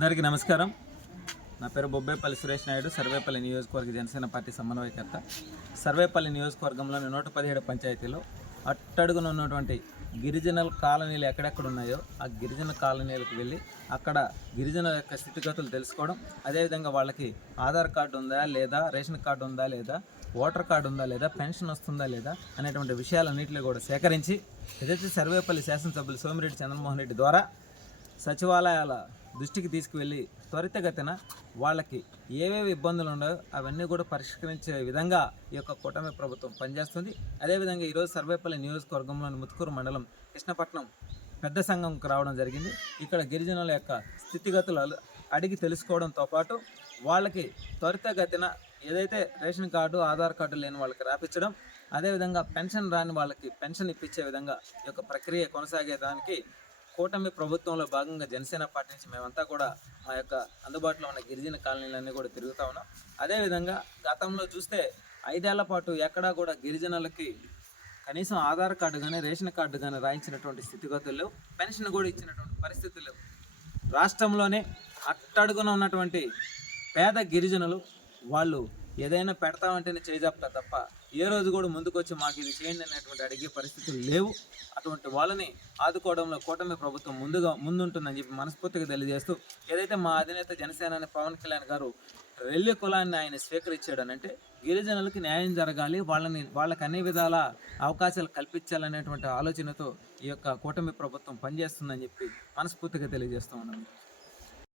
అందరికీ నమస్కారం. నా పేరు బొబ్బేపల్లి సురేష్ నాయుడు సర్వేపల్లి నియోజకవర్గ జనసేన పార్టీ సమన్వయకర్త. సర్వేపల్లి నియోజకవర్గంలోని నూట పదిహేడు పంచాయతీలో అట్టడుగున ఉన్నటువంటి గిరిజనల కాలనీలు ఎక్కడెక్కడ ఉన్నాయో ఆ గిరిజన కాలనీలకు వెళ్ళి అక్కడ గిరిజనుల యొక్క స్థితిగతులు తెలుసుకోవడం అదేవిధంగా వాళ్ళకి ఆధార్ కార్డు ఉందా లేదా రేషన్ కార్డు ఉందా లేదా ఓటర్ కార్డు ఉందా లేదా పెన్షన్ వస్తుందా లేదా అనేటువంటి విషయాలన్నింటినీ కూడా సేకరించి ఏదైతే సర్వేపల్లి శాసనసభ్యులు సోమిరెడ్డి చంద్రమోహన్ రెడ్డి ద్వారా సచివాలయాల దృష్టికి తీసుకువెళ్ళి త్వరితగతిన వాళ్ళకి ఏవేవి ఇబ్బందులు ఉన్నాయో అవన్నీ కూడా పరిష్కరించే విధంగా ఈ యొక్క కూటమి ప్రభుత్వం పనిచేస్తుంది. అదేవిధంగా ఈరోజు సర్వేపల్లి నియోజకవర్గంలోని ముత్తుకూరు మండలం కృష్ణపట్నం పెద్ద సంఘంకు రావడం జరిగింది. ఇక్కడ గిరిజనుల యొక్క స్థితిగతులు అడిగి తెలుసుకోవడంతో పాటు వాళ్ళకి త్వరితగతిన ఏదైతే రేషన్ కార్డు ఆధార్ కార్డు లేని వాళ్ళకి రాపించడం అదేవిధంగా పెన్షన్ రాని వాళ్ళకి పెన్షన్ ఇప్పించే విధంగా ఈ యొక్క ప్రక్రియ కొనసాగేదానికి కూటమి ప్రభుత్వంలో భాగంగా జనసేన పార్టీ నుంచి మేమంతా కూడా మా యొక్క అందుబాటులో ఉన్న గిరిజన కాలనీలన్నీ కూడా తిరుగుతూ ఉన్నాం. అదేవిధంగా గతంలో చూస్తే ఐదేళ్ళ పాటు ఎక్కడా కూడా గిరిజనులకి కనీసం ఆధార్ కార్డు కానీ రేషన్ కార్డు కానీ రాయించినటువంటి స్థితిగతులు పెన్షన్ కూడా ఇచ్చినటువంటి పరిస్థితులు రాష్ట్రంలోనే అట్టడుగున ఉన్నటువంటి పేద గిరిజనులు వాళ్ళు ఏదైనా పెడతామంటేనే చేజాపుతా తప్ప ఏ రోజు కూడా ముందుకొచ్చి మాకు ఇది చేయండి అనేటువంటి అడిగే పరిస్థితులు లేవు. అటువంటి వాళ్ళని ఆదుకోవడంలో కూటమి ప్రభుత్వం ముందుగా ముందుంటుందని చెప్పి మనస్ఫూర్తిగా తెలియజేస్తూ ఏదైతే మా అధినేత జనసేన అనే పవన్ కళ్యాణ్ గారు రెల్లి కులాన్ని ఆయన స్వీకరించాడనంటే గిరిజనులకి న్యాయం జరగాలి వాళ్ళని వాళ్ళకి అన్ని విధాల అవకాశాలు కల్పించాలనేటువంటి ఆలోచనతో ఈ యొక్క కూటమి ప్రభుత్వం పనిచేస్తుందని చెప్పి మనస్ఫూర్తిగా తెలియజేస్తూ ఉన్నాను